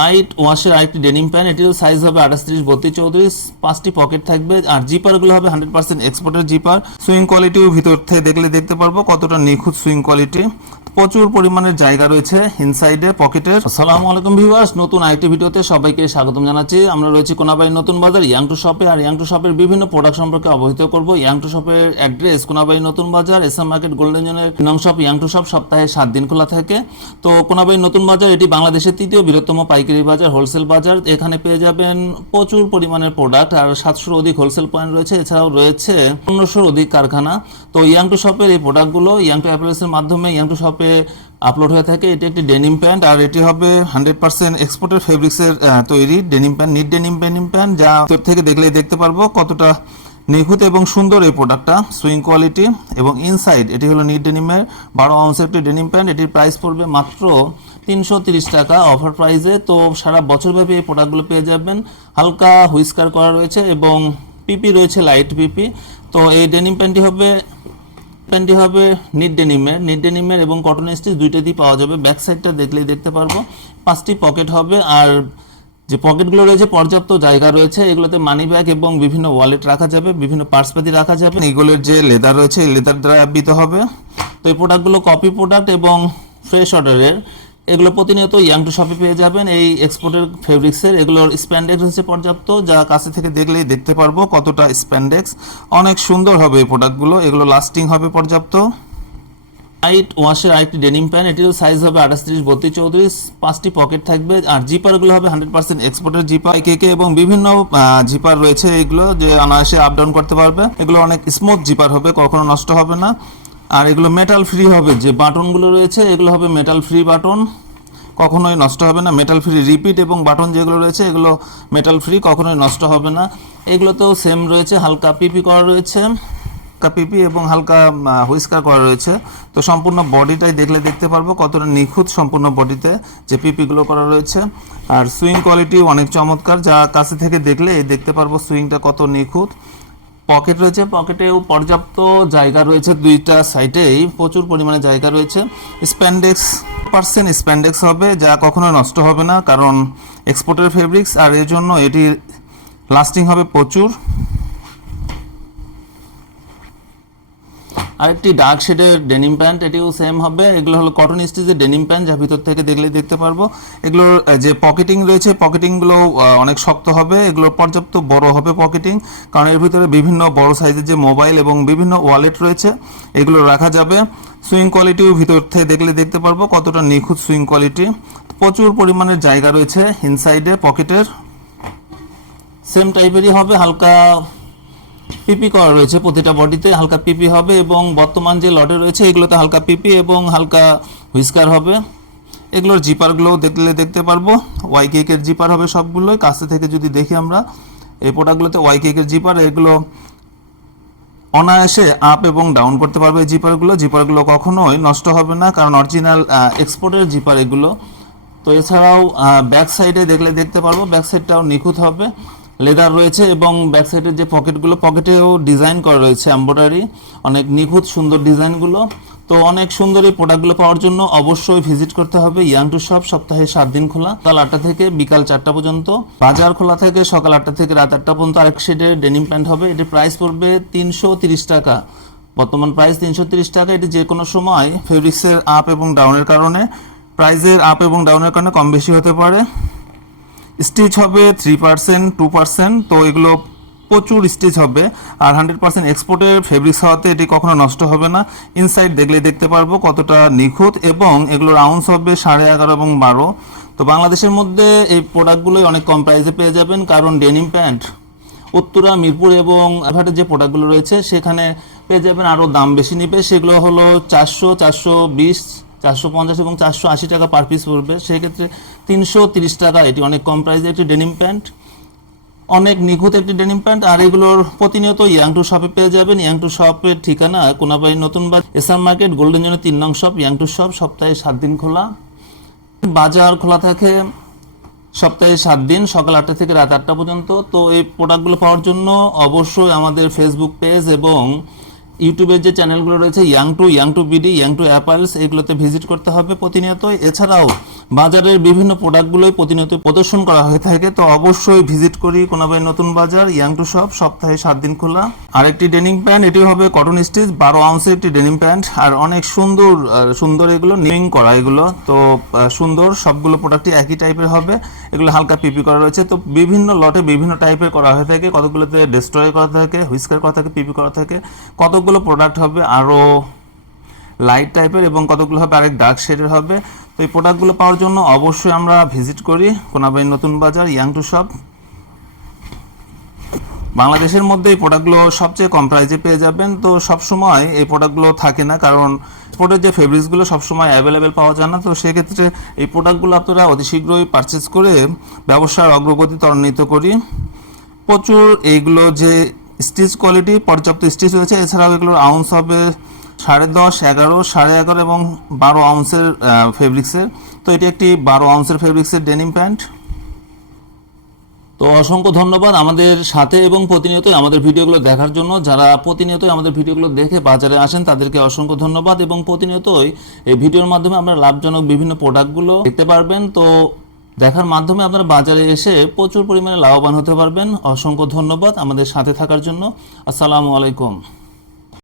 Light ওয়াশের আরেকটি denim pant, এটির সাইজ হবে 28, 30, 32, 34, 5টি পকেট থাকবে আর জিপার গুলো হবে 100% এক্সপোর্টের জিপার। সুইং কোয়ালিটিও ভিতর থেকে দেখলে দেখতে পারবো কতটা নিখুঁত সুইং কোয়ালিটি। প্রচুর পরিমাণের জায়গা রয়েছে ইনসাইডে পকেটের। আসসালামু আলাইকুম ভিউয়ার্স, নতুন আরেকটি ভিডিওতে সবাইকে স্বাগতম জানাচ্ছি। আমরা রয়েছি কোনাবাড়ি নতুন বাজার ইয়াং টু শপে, আর ইয়াং টু শপের বিভিন্ন প্রোডাক্ট সম্পর্কে অবহিত করব। ইয়াং টু শপের অ্যাড্রেস কোনাবাড়ি নতুন বাজার, এসএম মার্কেট, গোল্ডেন জোনের 3 নং শপ। ইয়াং টু শপ সপ্তাহে 7 দিন খোলা থাকে। তো কোনাবাড়ি নতুন বাজার এটি বাংলাদেশের তৃতীয় বৃহত্তম পাইকারি বাজার, হোলসেল বাজার। এখানে পেয়ে যাবেন প্রচুর পরিমাণের প্রোডাক্ট, আর 700 অধিক হোলসেল পয়েন্ট রয়েছে। এছাড়াও রয়েছে 1500 অধিক কারখানা। তো ইয়াং টু শপের এই প্রোডাক্টগুলো ইয়াং টু অ্যাপারেলসের মাধ্যমে ইয়াং টু শপে আপলোড হয়ে থাকে। এটি একটি ডেনিম প্যান্ট, আর এটি হবে 100% এক্সপোর্টের ফেব্রিক্সের তৈরি denim pant, NEET denim pant, যা ভিতর থেকে দেখলেই দেখতে পারবো কতটা নিখুঁত এবং সুন্দর এই প্রোডাক্টটা, সুইং কোয়ালিটি। এবং ইনসাইড এটি হলো নিট ডেনিমের 12 আউন্সের একটি ডেনিম প্যান্ট। এটির প্রাইস পড়বে মাত্র 330 টাকা অফার প্রাইসে। তো সারা বছরব্যাপী এই প্রোডাক্টগুলো পেয়ে যাবেন। হালকা হুইস্কার করা রয়েছে এবং পিপি রয়েছে, লাইট পিপি। তো এই ডেনিম প্যান্টটি হবে নিট ডেনিমের এবং কটন স্টিচ দুইটাতেই পাওয়া যাবে। ব্যাক সাইডটা দেখলেই দেখতে পারবো 5টি পকেট হবে, আর যে পকেটগুলো রয়েছে পর্যাপ্ত জায়গা রয়েছে। এগুলোতে মানি ব্যাগ এবং বিভিন্ন ওয়ালেট রাখা যাবে, বিভিন্ন পার্সপাতি রাখা যাবে। এগুলোর যে লেদার রয়েছে এই লেদার দ্বারা আবৃত হবে। তো এই প্রোডাক্টগুলো কপি প্রোডাক্ট এবং ফ্রেশ অর্ডারের। এগুলো প্রতিনিয়ত ইয়াং টু শপে পেয়ে যাবেন এই এক্সপোর্টের ফেব্রিক্সের। এগুলোর স্প্যান্ডেক্স হচ্ছে পর্যাপ্ত, যা কাছে থেকে দেখলেই দেখতে পারবো কতটা স্প্যান্ডেক্স। অনেক সুন্দর হবে এই প্রোডাক্টগুলো, এগুলো লাস্টিং হবে পর্যাপ্ত। লাইট ওয়াশের আরেকটি ডেনিম প্যান্ট, এটির সাইজ হবে 28, 30, 32, 34, 5টি পকেট থাকবে আর জিপারগুলো হবে 100% এক্সপোর্টের জিপার। কেকে এবং বিভিন্ন জিপার রয়েছে, এগুলো যে অনায়াসে আপ ডাউন করতে পারবে। এগুলো অনেক স্মুথ জিপার হবে, কখনো নষ্ট হবে না। আর এগুলো মেটাল ফ্রি হবে, যে বাটনগুলো রয়েছে এগুলো হবে মেটাল ফ্রি বাটন, কখনোই নষ্ট হবে না। মেটাল ফ্রি রিপিট এবং বাটন যেগুলো রয়েছে এগুলো মেটাল ফ্রি, কখনোই নষ্ট হবে না। এগুলোতেও সেম রয়েছে, হালকা পিপি করা রয়েছে, পিপি এবং হালকা হুইস্কার করা রয়েছে। তো সম্পূর্ণ বডিটাই দেখলে দেখতে পারবো কতটা নিখুঁত সম্পূর্ণ বডিতে যে পিপিগুলো করা রয়েছে। আর সুইং কোয়ালিটি অনেক চমৎকার, যা কাছে থেকে দেখলে দেখতে পারবো সুইংটা কত নিখুঁত। পকেট রয়েছে, পকেটেও পর্যাপ্ত জায়গা রয়েছে, দুইটা সাইডেই প্রচুর পরিমাণে জায়গা রয়েছে। স্প্যান্ডেক্স হবে, যা কখনো নষ্ট হবে না, কারণ এক্সপোর্টের ফেব্রিক্স, আর এর জন্য এটি লাস্টিং হবে প্রচুর। আরেকটি ডার্ক শেডের ডেনিম প্যান্ট, এটিও সেম হবে। এগুলো হলো কটন স্টিচের ডেনিম প্যান্ট, যা ভিতর থেকে দেখলে দেখতে পারবো। এগুলোর যে পকেটিং রয়েছে পকেটিংগুলো অনেক শক্ত হবে, এগুলো পর্যাপ্ত বড় হবে পকেটিং, কারণ এর ভিতরে বিভিন্ন বড় সাইজের যে মোবাইল এবং বিভিন্ন ওয়ালেট রয়েছে এগুলো রাখা যাবে। সুইং কোয়ালিটিও ভিতর থেকে দেখলে দেখতে পারবো কতটা নিখুঁত সুইং কোয়ালিটি। প্রচুর পরিমাণের জায়গা রয়েছে ইনসাইডে পকেটের, সেম টাইপেরই হবে। হালকা পিপি করা রয়েছে প্রতিটা বডিতে, হালকা পিপি হবে এবং বর্তমান যে লটে রয়েছে এগুলোতে হালকা পিপি এবং হালকা হুইস্কার হবে। এগুলোর জিপারগুলো দেখলে দেখতে পারবো ওয়াই কেকের জিপার হবে সবগুলোই। কাছে থেকে যদি দেখি আমরা এই প্রোডাক্টগুলোতে ওয়াই কেকের জিপার, এগুলো অনায়াসে আপ এবং ডাউন করতে পারবে এই জিপারগুলো কখনোই নষ্ট হবে না, কারণ অরিজিনাল এক্সপোর্টের জিপার এগুলো। তো এছাড়াও ব্যাক সাইডে দেখলে দেখতে পারবো ব্যাক সাইডটাও নিখুঁত হবে, লেদার রয়েছে এবং ব্যাক সাইডের যে পকেটেও ডিজাইন করা রয়েছে এমব্রয়ডারি, অনেক নিখুঁত সুন্দর ডিজাইনগুলো। তো অনেক সুন্দর এই প্রোডাক্টগুলো পাওয়ার জন্য অবশ্যই ভিজিট করতে হবে ইয়াং টু শপ। সপ্তাহে 7 দিন খোলা, সকাল 8টা থেকে বিকাল 4টা পর্যন্ত। বাজার খোলা থেকে সকাল 8টা থেকে রাত 8টা পর্যন্ত। আরেক শেডের ডেনিম প্যান্ট হবে, এটির প্রাইস পড়বে 330 টাকা, বর্তমান প্রাইস 330 টাকা। এটি যে কোনো সময় ফেব্রিক্সের আপ এবং ডাউনের কারণে, প্রাইসের আপ এবং ডাউনের কারণে কম বেশি হতে পারে। স্টিচ হবে 3%, 2%, তো এগুলো প্রচুর স্টিচ হবে, আর 100% এক্সপোর্টের ফেব্রিক্স হওয়াতে এটি কখনো নষ্ট হবে না। ইনসাইড দেখলে দেখতে পারবো কতটা নিখুঁত, এবং এগুলোর আউন্স হবে 11.5 এবং 12। তো বাংলাদেশের মধ্যে এই প্রোডাক্টগুলোই অনেক কম প্রাইসে পেয়ে যাবেন, কারণ ডেনিম প্যান্ট উত্তরা, মিরপুর এবং আভাটের যে প্রোডাক্টগুলো রয়েছে সেখানে পেয়ে যাবেন আরও দাম বেশি নিবে। সেগুলো হলো 400, 420, 450 এবং 480 টাকা পার পিস পড়বে। সেক্ষেত্রে 330 টাকা, এটি অনেক কম প্রাইসে একটি ডেনিম প্যান্ট, অনেক নিখুঁত একটি ডেনিম প্যান্ট। আর এগুলোর প্রতিনিয়ত ইয়াং টু শপে পেয়ে যাবেন। ইয়াং টু শপের ঠিকানা কোনাবাড়ি নতুন বাজার, এসএম মার্কেট, গোল্ডেন জোনের 3 নং শপ। ইয়াং টু শপ সপ্তাহে 7 দিন খোলা, বাজার খোলা থাকে সপ্তাহে 7 দিন, সকাল 8টা থেকে রাত 8টা পর্যন্ত। তো এই প্রোডাক্টগুলো পাওয়ার জন্য অবশ্যই আমাদের ফেসবুক পেজ এবং ইউটিউবের যে চ্যানেলগুলো রয়েছে young to BD, young to apparels, এগুলোতে ভিজিট করতে হবে প্রতিনিয়ত। এছাড়াও বাজারের বিভিন্ন প্রোডাক্টগুলোই প্রতিনিয়ত প্রদর্শন করা হয়ে থাকে, তো অবশ্যই ভিজিট করি কোনাবাড়ী নতুন বাজার ইয়াং টু শপ, সপ্তাহে 7 দিন খোলা। আরেকটি ডেনিম প্যান্ট, এটি হবে কটন স্টিচ 12 আউন্সের একটি ডেনিম প্যান্ট, আর অনেক সুন্দর এগুলো নিউইং করা, এগুলো তো সুন্দর, সবগুলো প্রোডাক্টই একই টাইপের হবে। এগুলো হালকা পিপি করা রয়েছে, তো বিভিন্ন লটে বিভিন্ন টাইপের করা হয়ে থাকে, কতগুলোতে ডেস্ট্রয় করা থাকে, হুইস্কার করা থাকে, পিপি করা থাকে, কতগুলো প্রোডাক্ট হবে আরও লাইট টাইপের এবং কতগুলো হবে আরেক ডার্ক শেডের হবে। তো এই প্রোডাক্টগুলো পাওয়ার জন্য অবশ্যই আমরা ভিজিট করি কোনাবাড়ী নতুন বাজার ইয়াং টু শপ। বাংলাদেশের মধ্যে এই প্রোডাক্টগুলো সবচেয়ে কম প্রাইসে পেয়ে যাবেন। তো সবসময় এই প্রোডাক্টগুলো থাকে না, কারণ এক্সপোর্টের যে ফেব্রিক্সগুলো সবসময় অ্যাভেলেবেল পাওয়া যায় না, তো সেক্ষেত্রে এই প্রোডাক্টগুলো আপনারা অতি শীঘ্রই পারচেস করে ব্যবসার অগ্রগতি ত্বরান্বিত করি। প্রচুর এইগুলো যে স্টিচ কোয়ালিটি, পর্যাপ্ত স্টিচ রয়েছে, এছাড়াও এগুলোর আউন্স হবে 10.5, 11, 11.5 এবং 12 আউন্সের ফেব্রিক্সের। তো এটি একটি 12 আউন্সের ফেব্রিক্সের ডেনিম প্যান্ট। তো অসংখ্য ধন্যবাদ আমাদের সাথে এবং প্রতিনিয়তই আমাদের ভিডিওগুলো দেখার জন্য। যারা প্রতিনিয়তই আমাদের ভিডিওগুলো দেখে বাজারে আসেন তাদেরকে অসংখ্য ধন্যবাদ, এবং প্রতিনিয়তই এই ভিডিওর মাধ্যমে আমরা লাভজনক বিভিন্ন প্রোডাক্টগুলো দেখতে পারবেন। তো দেখার মাধ্যমে আপনারা বাজারে এসে প্রচুর পরিমাণে লাভবান হতে পারবেন। অসংখ্য ধন্যবাদ আমাদের সাথে থাকার জন্য। আসসালামু আলাইকুম।